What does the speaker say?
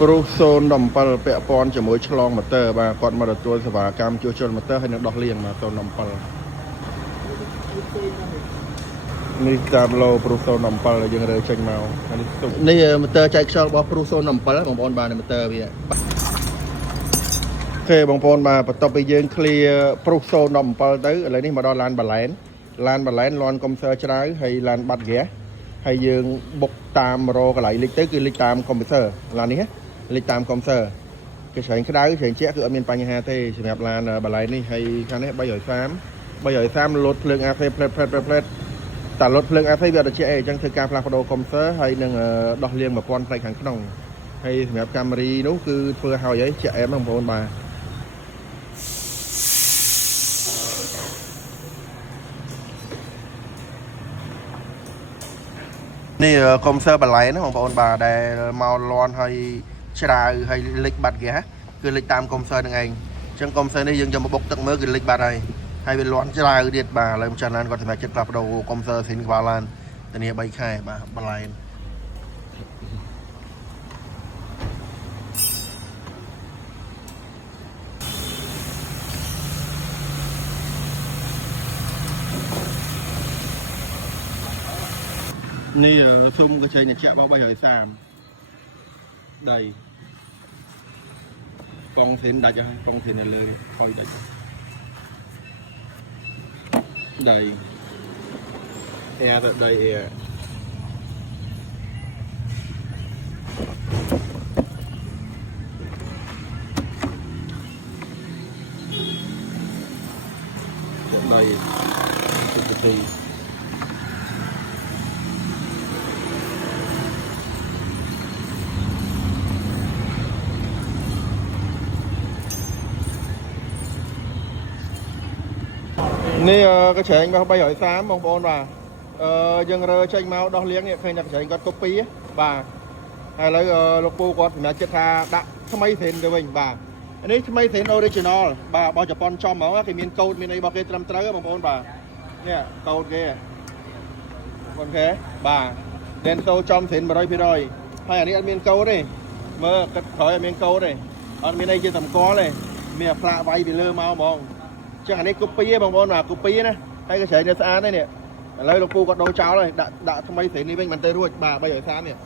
ប្រុស07ពាក់ព័ន្ធជាមួយឆ្លងម៉ូទ័របាទគាត់មកទទួលសេវាកម្មជួសជុលម៉ូទ័រហើយនឹងដោះលាងបាទ07នេះតាមឡូប្រុស07ដែលយើងរើចេញមកនេះម៉ូទ័រចែកខ្យល់របស់ប្រុស07បងប្អូនបាទម៉ូទ័រវាអូខេបងប្អូនបាទបន្ទាប់ពីយើងឃ្លៀប្រុស07ទៅឥឡូវនេះមកដល់ឡានបាឡែនលានកុំព្យូទ័រច្រៅហើយឡានបាត់ហ្គាសហើយយើងបុកតាមរកន្លែងលិចទៅគឺលិចតាមកុំព្យូទ័រឡាននេះលិចតាមកុំព្យូទ័រគេឆ្លងក្តៅឆ្លងជាក់គឺអត់មានបញ្ហាទេសម្រាប់ឡានបាឡែននេះហើយខាងនេះ330លោតភ្លើង AC ផ្លែតតែលោតភ្លើង AC វាអត់ត្រជាក់អីអញ្ចឹងធ្វើការផ្លាស់ប្ដូរកុំព្យូទ័រហើយនឹងដោះលាង1000ផ្នែកខាងក្នុងហើយសម្រាប់កាមេរីនោះគឺធ្វើឲ្យហើយជាក់អែមបងប្អូនបាទនេះកុំព្យូទ័របាឡែនណាបងប្អូនបាទដែលមកលន់ហើយច្រាវហើយលិចបាត់ហ្គាសគឺលិចតាមកុំព្យូទ័រនឹងឯងអញ្ចឹងកុំព្យូទ័រនេះយើងយកមកបុកទឹកមើលគឺលិចបាត់ហើយវាលន់ច្រាវទៀតបាទឥឡូវមិនចាន់ឡានគាត់សម្រាប់ចិត្តផ្លាស់ប្ដូរកុំព្យូទ័រស៊ីនក្បាលឡានធានា3ខែបាទបាឡែននេះធុំកញ្ចៃអ្នកចាក់បោក330ដីកងធានដាច់ហើយកងធាននៅលើខ້ອຍដាច់ដីអែទៅដីអែដីទៅទីនេះកញ្ចែងរបស់330បងប្អូនបាទយើងរើចេញមកដោះលាងនេះឃើញតែកញ្ចែងគាត់កូពីបាទហើយឥឡូវលោកពូគាត់សម្រាប់ចិត្តថាដាក់ថ្មីសេនទៅវិញបាទនេះថ្មីសេន original បាទរបស់ជប៉ុនចំហ្មងគេមានកូដមានអីរបស់គេត្រឹមត្រូវបងប្អូនបាទនេះកូដគេអូខេបាទ Denso ចំសេន 100% ហើយអានេះអត់មានកូដទេមើលគិតក្រោយអត់មានកូដទេអត់មានអីជាសម្គាល់ទេមានអាផ្លាកវាយពីលើមកហ្មងចឹងអានេះកូពីបងប្អូនបាទកូពីណាហើយកញ្ចែងនេះស្អាតទេនេះឥឡូវលោកពូគាត់ដូរចោលហើយដាក់ថ្មីស្រីនេះវិញមិនទៅរួចបាទ330នេះ